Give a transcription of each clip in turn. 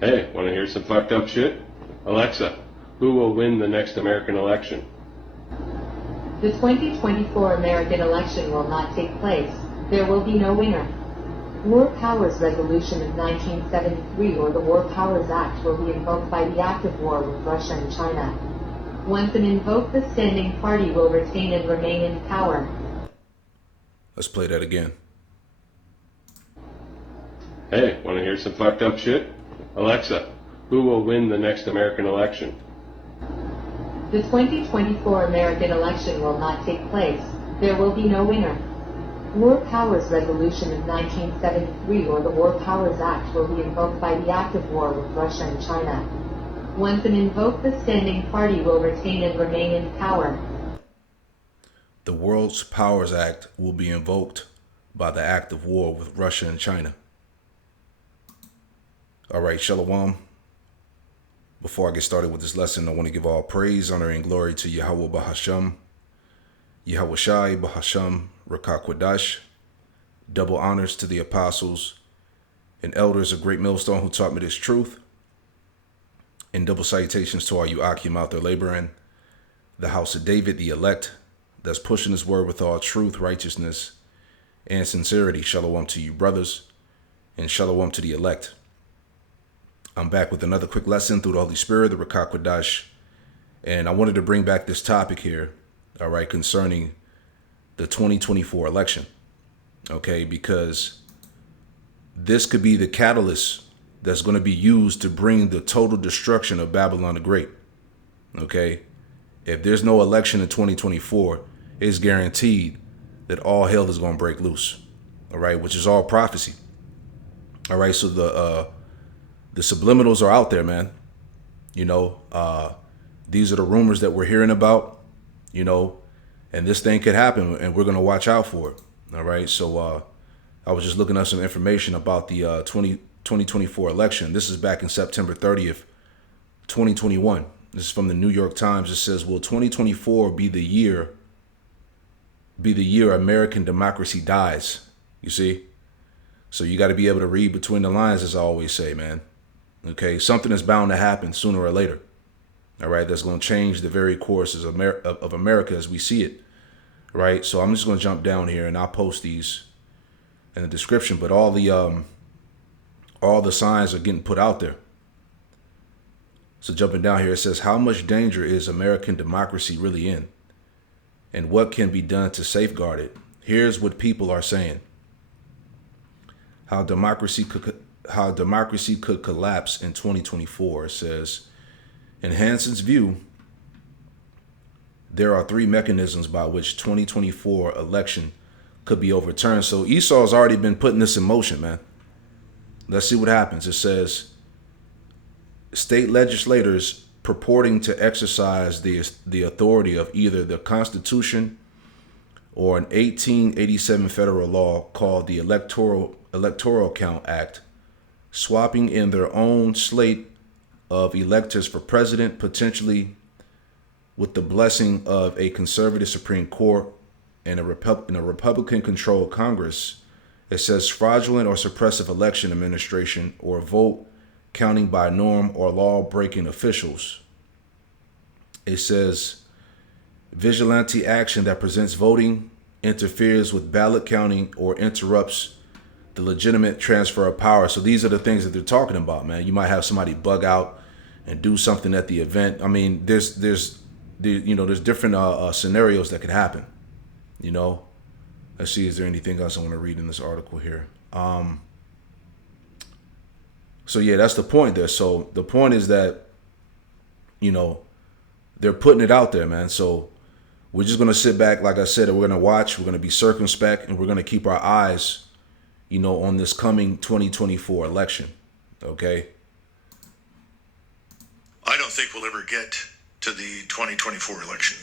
Hey, want to hear some fucked up shit? Alexa, who will win the next American election? The 2024 American election will not take place. There will be no winner. War Powers Resolution of 1973 or the War Powers Act will be invoked by the act of war with Russia and China. Once an invoked, the standing party will retain and remain in power. Let's play that again. Hey, want to hear some fucked up shit? Alexa, who will win the next American election? The 2024 American election will not take place. There will be no winner. War Powers Resolution of 1973 or the War Powers Act will be invoked by the act of war with Russia and China. Once an invoked, the standing party will retain and remain in power. The World Powers Act will be invoked by the act of war with Russia and China. All right, Shalom. Before I get started with this lesson, I want to give all praise, honor, and glory to Yahweh Bahasham, Yahweh Shai Bahasham Rakakwadash. Double honors to the apostles and elders of Great Millstone who taught me this truth. And double salutations to all you Akim out there laboring, the house of David, the elect, that's pushing his word with all truth, righteousness, and sincerity. Shalom to you, brothers, and shalom to the elect. I'm back with another quick lesson through the Holy Spirit, the Rakakwadash, and I wanted to bring back this topic here, all right, concerning the 2024 election, okay, because this could be the catalyst that's going to be used to bring the total destruction of Babylon the Great, okay? If there's no election in 2024, it's guaranteed that all hell is going to break loose, all right, which is all prophecy, all right? So the subliminals are out there, man. You know, these are the rumors that we're hearing about, you know, and this thing could happen and we're going to watch out for it. All right. So I was just looking up some information about the 2024 election. This is back in September 30th, 2021. This is from the New York Times. It says, will 2024 be the year American democracy dies? You see? So you got to be able to read between the lines, as I always say, man. Okay, something is bound to happen sooner or later. All right, that's going to change the very courses of America as we see it. Right, so I'm just going to jump down here and I'll post these in the description. But all the signs are getting put out there. So jumping down here, it says, how much danger is American democracy really in? And what can be done to safeguard it? Here's what people are saying. How democracy could collapse in 2024. It says, in Hanson's view, there are three mechanisms by which 2024 election could be overturned. So Esau's already been putting this in motion, man. Let's see what happens. It says, state legislators purporting to exercise the authority of either the Constitution or an 1887 federal law called the Electoral Count Act, swapping in their own slate of electors for president, potentially with the blessing of a conservative Supreme Court and a Republican-controlled Congress. It says fraudulent or suppressive election administration or vote counting by norm or law-breaking officials. It says vigilante action that presents voting, interferes with ballot counting, or interrupts the legitimate transfer of power. So these are the things that they're talking about, man. You might have somebody bug out and do something at the event. I mean, there's different scenarios that could happen. You know, let's see, is there anything else I want to read in this article here? So yeah, that's the point there. So the point is that, you know, they're putting it out there, man. So we're just going to sit back, like I said, and we're going to watch, we're going to be circumspect, and we're going to keep our eyes, you know, on this coming 2024 election. Okay. I don't think we'll ever get to the 2024 election.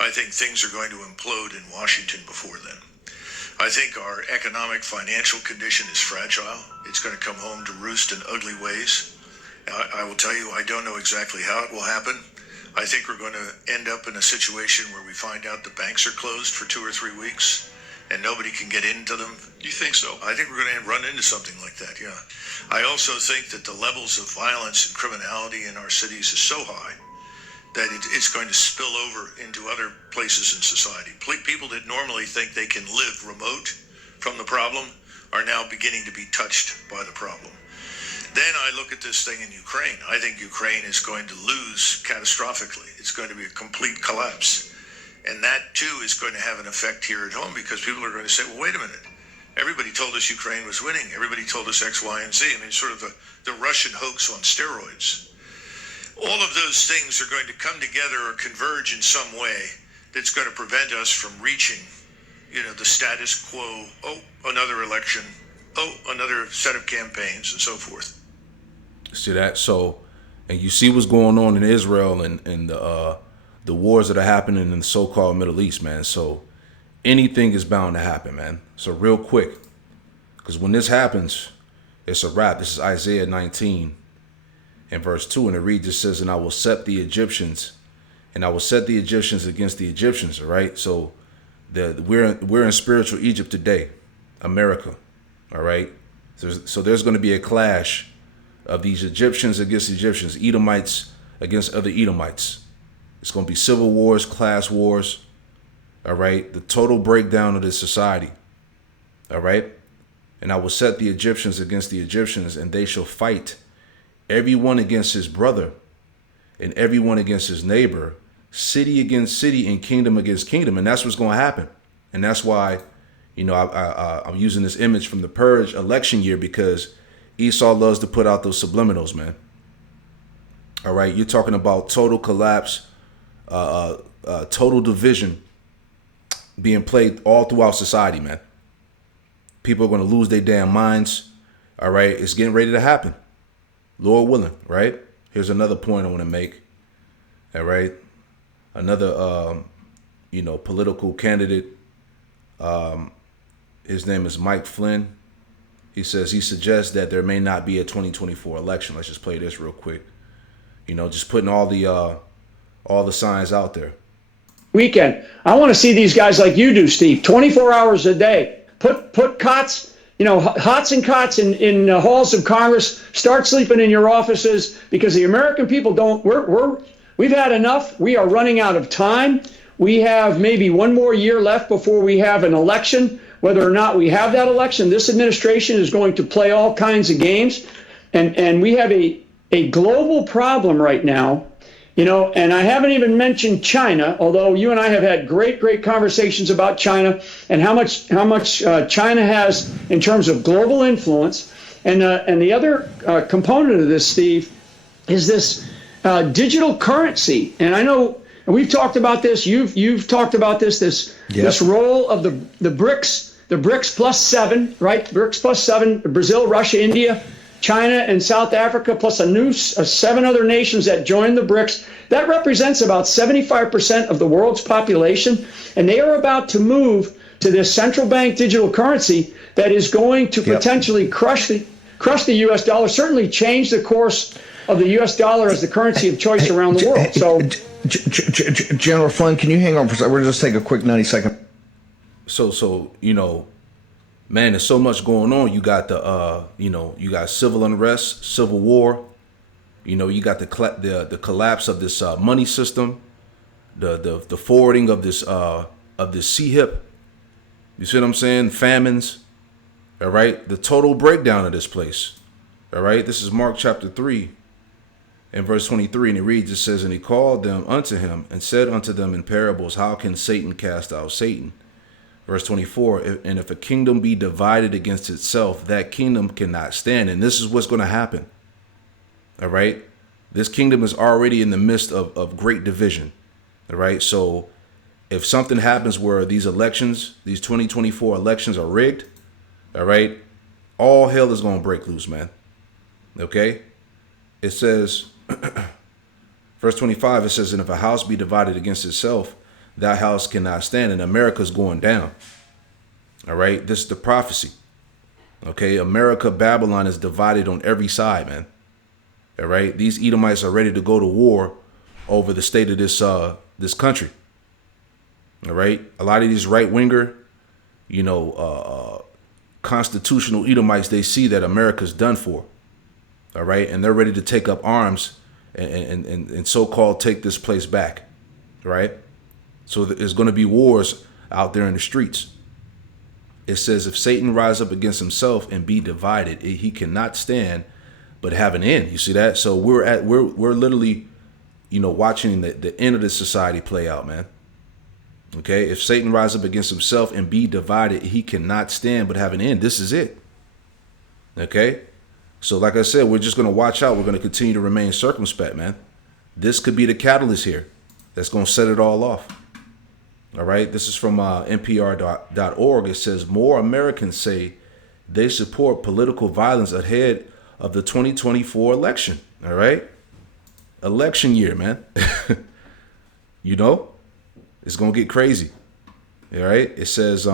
I think things are going to implode in Washington before then. I think our economic financial condition is fragile. It's going to come home to roost in ugly ways. I will tell you, I don't know exactly how it will happen. I think we're going to end up in a situation where we find out the banks are closed for 2 or 3 weeks. and nobody can get into them. You think so? I think we're going to run into something like that, yeah. I also think that the levels of violence and criminality in our cities is so high that it's going to spill over into other places in society. People that normally think they can live remote from the problem are now beginning to be touched by the problem. Then I look at this thing in Ukraine. I think Ukraine is going to lose catastrophically. It's going to be a complete collapse. And that, too, is going to have an effect here at home because people are going to say, well, wait a minute. Everybody told us Ukraine was winning. Everybody told us X, Y, and Z. I mean, sort of the Russian hoax on steroids. All of those things are going to come together or converge in some way that's going to prevent us from reaching, the status quo. Oh, another election. Oh, another set of campaigns and so forth. See that? So, and you see what's going on in Israel and the wars that are happening in the so-called Middle East, man. So anything is bound to happen, man. So real quick, because when this happens, it's a wrap. This is Isaiah 19 and verse 2, and it reads, it says, and I will set the Egyptians against the Egyptians, all right? So we're in spiritual Egypt today, America, all right? So there's going to be a clash of these Egyptians against Egyptians, Edomites against other Edomites. It's going to be civil wars, class wars, all right? The total breakdown of this society, all right? And I will set the Egyptians against the Egyptians, and they shall fight, everyone against his brother, and everyone against his neighbor, city against city, and kingdom against kingdom. And that's what's going to happen. And that's why, I'm using this image from the Purge election year, because Esau loves to put out those subliminals, man. All right, you're talking about total collapse, total division being played all throughout society, man. People are going to lose their damn minds. All right, it's getting ready to happen, Lord willing. Right? Here's another point I want to make. All right, another political candidate. His name is Mike Flynn. He suggests that there may not be a 2024 election. Let's just play this real quick. Just putting all the signs out there. Weekend. I want to see these guys like you do, Steve. 24 hours a day. Put cots, hots and cots in halls of Congress. Start sleeping in your offices, because the American people don't. We've had enough. We are running out of time. We have maybe one more year left before we have an election. Whether or not we have that election, this administration is going to play all kinds of games. And we have a global problem right now, and I haven't even mentioned China, although you and I have had great conversations about China and how much China has in terms of global influence. And the other component of this, Steve, is this digital currency. And I know, and we've talked about this, you've talked about this role of the BRICS plus 7, right? BRICS plus 7, Brazil, Russia, India, China, and South Africa, plus a 7 other nations that joined the BRICS. That represents about 75% of the world's population, and they are about to move to this central bank digital currency that is going to potentially crush the U.S. dollar, certainly change the course of the U.S. dollar as the currency of choice around the world. So, General Flynn, can you hang on for a second? We're just take a quick 90-second. So man, there's so much going on. You got you got civil unrest, civil war. You got the collapse of this money system, the forwarding of this CHIP. You see what I'm saying? Famines. All right, the total breakdown of this place. All right, this is Mark chapter 3 and verse 23, and it reads, it says, and he called them unto him and said unto them in parables, how can Satan cast out Satan? Verse 24, and if a kingdom be divided against itself, that kingdom cannot stand. And this is what's going to happen. All right. This kingdom is already in the midst of great division. All right. So if something happens where these elections, these 2024 elections are rigged, all right, all hell is going to break loose, man. OK, it says, verse 25, it says, and if a house be divided against itself, that house cannot stand, and America's going down. All right, this is the prophecy. Okay, America, Babylon is divided on every side, man. All right, these Edomites are ready to go to war over the state of this country. All right, a lot of these right-winger constitutional Edomites, they see that America's done for. All right. And they're ready to take up arms and so-called take this place back. Right. So there's going to be wars out there in the streets. It says, if Satan rise up against himself and be divided, he cannot stand but have an end. You see that? So we're literally, watching the end of the society play out, man. Okay, if Satan rise up against himself and be divided, he cannot stand but have an end. This is it. Okay, so like I said, we're just going to watch out. We're going to continue to remain circumspect, man. This could be the catalyst here that's going to set it all off. All right, this is from NPR.org. It says more Americans say they support political violence ahead of the 2024 election. All right, election year, man. It's gonna get crazy. All right. It says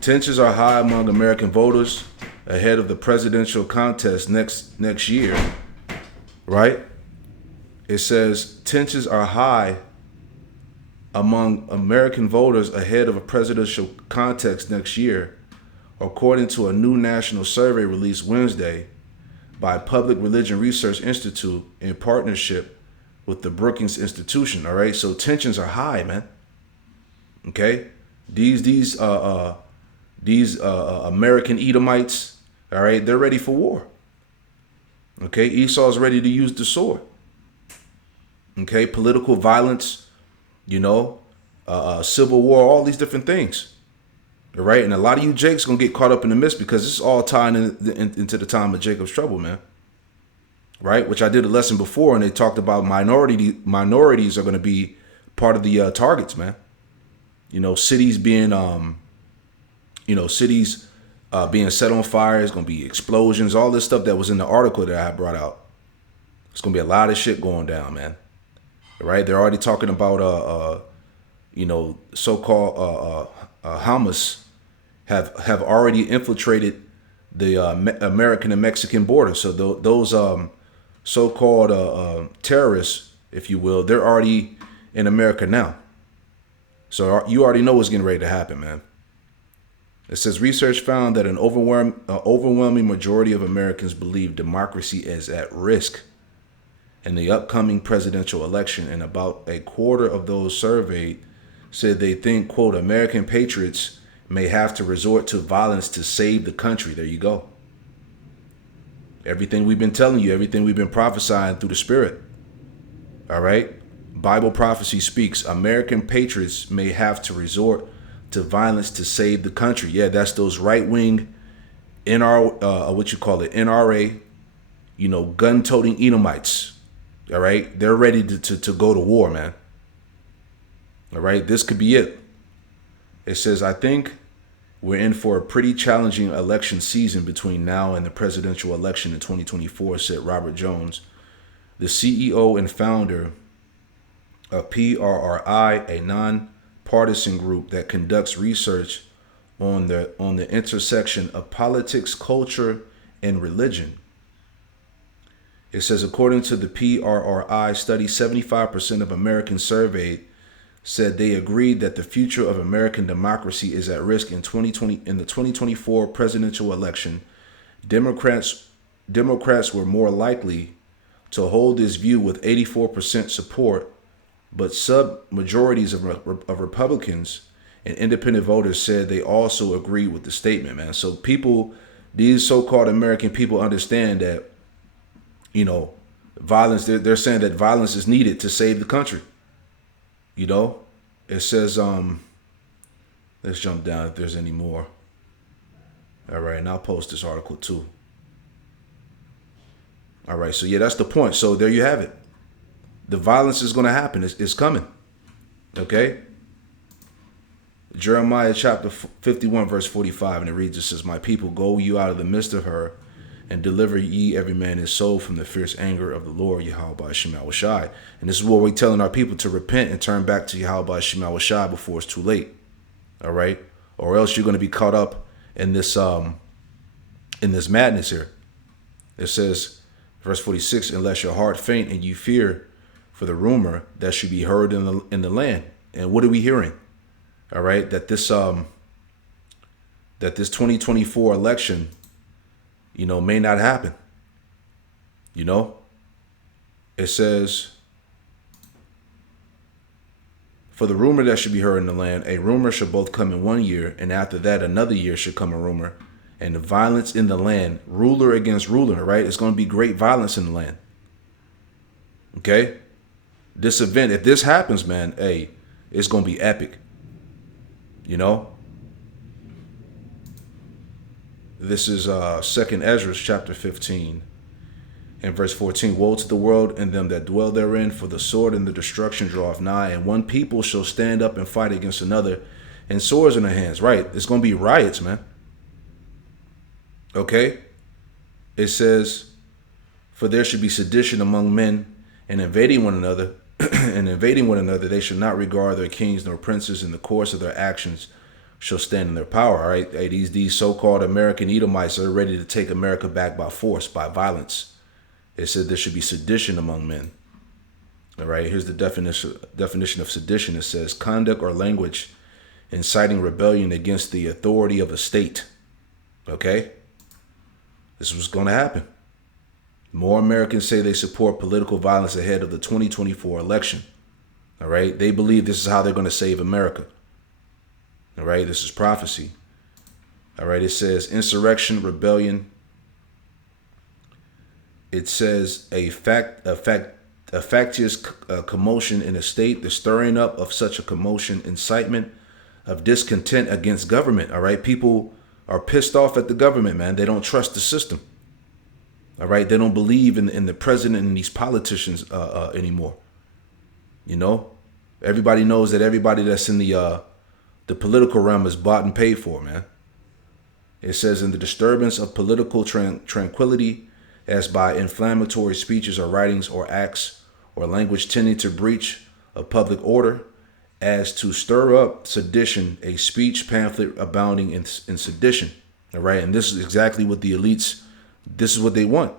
tensions are high among American voters ahead of the presidential contest next year. Right? It says tensions are high among American voters ahead of a presidential contest next year, according to a new national survey released Wednesday by Public Religion Research Institute in partnership with the Brookings Institution. All right, so tensions are high, man. Okay, these American Edomites, all right, they're ready for war. Okay, Esau's ready to use the sword. Okay, political violence, civil war, all these different things. All right, and a lot of you Jakes gonna get caught up in the mist because this is all tying into the time of Jacob's trouble, man. Right, which I did a lesson before, and they talked about minorities are gonna be part of the targets, man. Cities being being set on fire. It's gonna be explosions, all this stuff that was in the article that I brought out. It's gonna be a lot of shit going down, man. Right, they're already talking about so-called Hamas have already infiltrated the American and Mexican border. So those so-called terrorists, if you will, they're already in America now. So you already know what's getting ready to happen, man. It says research found that an overwhelming majority of Americans believe democracy is at risk in the upcoming presidential election, and about a quarter of those surveyed said they think, quote, American patriots may have to resort to violence to save the country. There you go. Everything we've been telling you, everything we've been prophesying through the Spirit. All right. Bible prophecy speaks. American patriots may have to resort to violence to save the country. Yeah, that's those right-wing NRA, gun-toting Edomites. All right. They're ready to go to war, man. All right, this could be it. It says, I think we're in for a pretty challenging election season between now and the presidential election in 2024, said Robert Jones, the CEO and founder of PRRI, a nonpartisan group that conducts research on the intersection of politics, culture, and religion. It says, according to the PRRI study, 75% of Americans surveyed said they agreed that the future of American democracy is at risk in the 2024 presidential election. Democrats were more likely to hold this view with 84% support, but sub-majorities of Republicans and independent voters said they also agree with the statement, man. So these so-called American people understand that, violence, they're saying that violence is needed to save the country. It says, let's jump down if there's any more. All right, and I'll post this article too. All right, so yeah, that's the point. So there you have it. The violence is going to happen. It's coming. Okay? Jeremiah chapter 51, verse 45, and it reads, it says, my people, go you out of the midst of her, and deliver ye every man his soul from the fierce anger of the Lord, Yahweh Shema Shai. And this is what we're telling our people, to repent and turn back to Yahweh Shema Shai before it's too late. All right? Or else you're going to be caught up in this madness here. It says, verse 46, unless your heart faint and you fear for the rumor that should be heard in the land. And what are we hearing? All right, that this 2024 election, may not happen. It says, for the rumor that should be heard in the land, a rumor shall both come in 1 year, and after that another year should come a rumor, and the violence in the land, ruler against ruler, right? It's going to be great violence in the land. Okay? This event, if this happens, man, hey, it's going to be epic. This is 2nd Ezra chapter 15 and verse 14. Woe to the world and them that dwell therein, for the sword and the destruction draweth nigh, and one people shall stand up and fight against another, and swords in their hands. Right? It's going to be riots, man. Okay? It says, for there should be sedition among men, and invading one another, they shall not regard their kings nor princes, in the course of their actions shall stand in their power. All right? Hey, these so-called American Edomites are ready to take America back by force, by violence. It said there should be sedition among men. All right, here's the definition of sedition. It says conduct or language inciting rebellion against the authority of a state. Okay? This was going to happen. More Americans say they support political violence ahead of the 2024 election. All right? They believe this is how they're going to save America. All right? This is prophecy. All right? It says insurrection, rebellion. It says a factious commotion in a state, the stirring up of such a commotion, incitement of discontent against government. All right. People are pissed off at the government, man. They don't trust the system. All right. They don't believe in the president and these politicians anymore. Everybody knows that everybody that's in the political realm is bought and paid for, man. It says in the disturbance of political tranquility, as by inflammatory speeches or writings or acts or language tending to breach of public order, as to stir up sedition, a speech pamphlet abounding in sedition. All right. And this is exactly what the elites, this is what they want.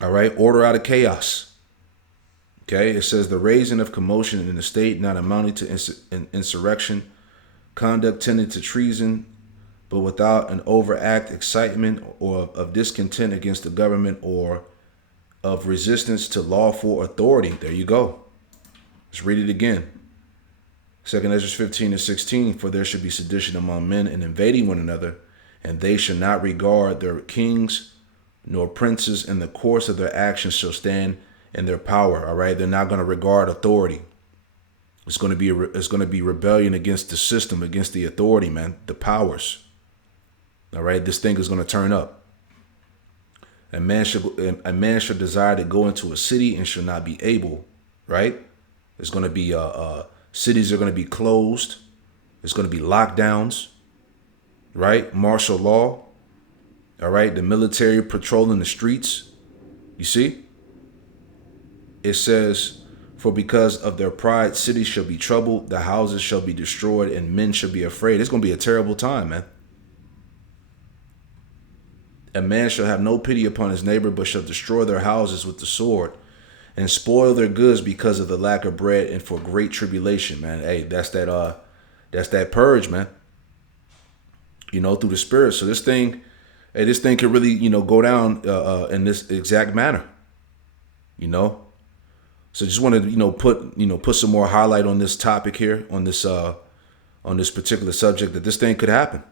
All right. Order out of chaos. Okay. It says the raising of commotion in the state, not amounting to insurrection, conduct tending to treason, but without an overact excitement or of discontent against the government or of resistance to lawful authority. There you go. Let's read it again. 2nd Ezra 15 and 16, for there should be sedition among men and invading one another, and they shall not regard their kings nor princes, in the course of their actions shall stand in their power. All right. They're not going to regard authority. It's going to be rebellion against the system, against the authority, man, the powers. All right, this thing is going to turn up. A man shall desire to go into a city and shall not be able. Right? It's going to be cities are going to be closed. It's going to be lockdowns. Right? Martial law. All right, the military patrolling the streets. You see? It says, for because of their pride, cities shall be troubled, the houses shall be destroyed, and men shall be afraid. It's going to be a terrible time, man. A man shall have no pity upon his neighbor, but shall destroy their houses with the sword and spoil their goods because of the lack of bread and for great tribulation, man. Hey, that's that purge, man. Through the spirit. So this thing could really, go down in this exact manner. So just wanted to, put some more highlight on this topic here, on this particular subject, that this thing could happen.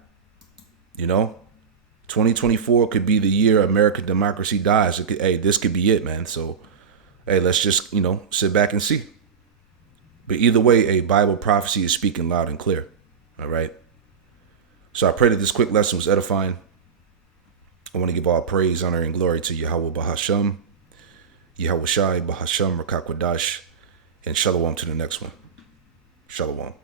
2024 could be the year American democracy dies. This could be it, man. So, let's just, sit back and see. But either way, a Bible prophecy is speaking loud and clear. All right. So I pray that this quick lesson was edifying. I want to give all praise, honor, and glory to Yahweh Bahasham, Yahweh Shai Bahasham Rakakwadash, and Shalom to the next one. Shalom.